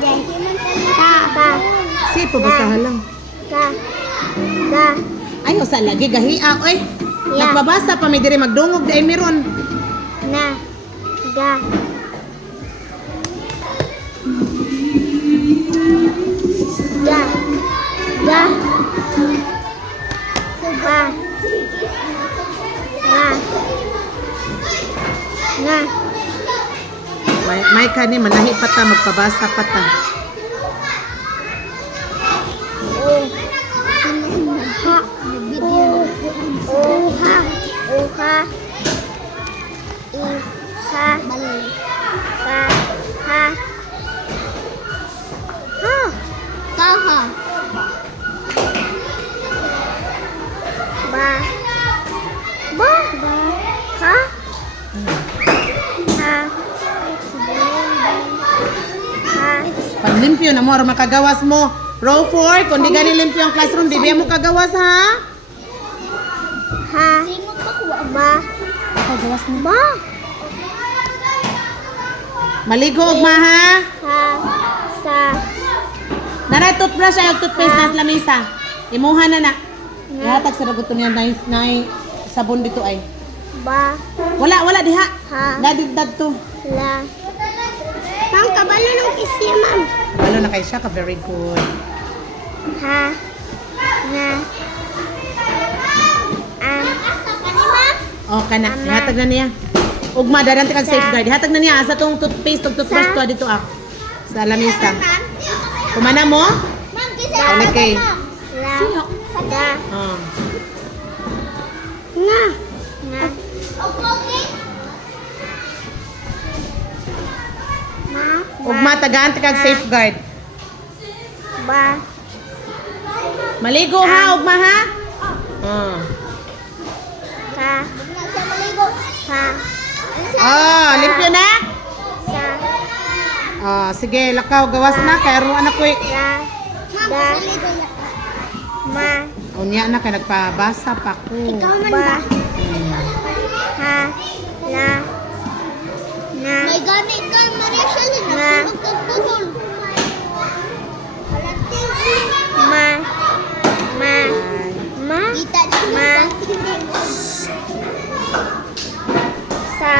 day. Ka. Ka. Sipo basahan lang. Ka. Ga. Ay, sa lagi gahia oy. Yeah. Nagpabasa pa may diri magdungog ay meron. Na. Ga. Ga. Ga. Ga. Ga. Nga. May kani manahi pa ta magpabasa pa ta. Ha. Uha. Uha. Iha. Ka. Ha. Ha. Kaha. Ba. Ba. Ba. Ha. Ha. Ha. Paglimpyo na mo or makagawas mo. Row 4, kung di gani limpyo ang classroom, di ba mo kagawas ha? Ha. Ba. Kagawas mo. Ba. Maligo og ma ha? Ha. Sa. Naray toothbrush ay og toothpaste na sa lamesa. Imuha na na. Ihatag sa ragutom yan na sabon dito ay. Ba. Wala diha. Ha. Dadidad to. La. Ma'am, kabalo ng isya, ma'am. Walo na kay siya ka very good. Ha. Na. Ang. Oh, kana. Ihatag na niya. Ugma dadan kag safeguard. Ihatag na niya sa tong toothpaste ug toothbrush to dito ah. Sa lamesa. Kumana mo? La. Okay. La. Sino? Da. Oh. Nga. Nga. Ma. Ugma tagaan kag safeguard. Ba. Maligo ha, ugma ha? Oh. Ka. Ha. Oh, limpyo na? Sa. Oh, sige, lakaw gawas na kay aron anak ko. La. Da. Ma. Unya na kay nagpabasa pa ko. Ba. Ha. La. Na. May gamit ka, Maria Shelley, Na. nagsulog kang putol. Ma. Ma. Ma. Kita Ma. Sa.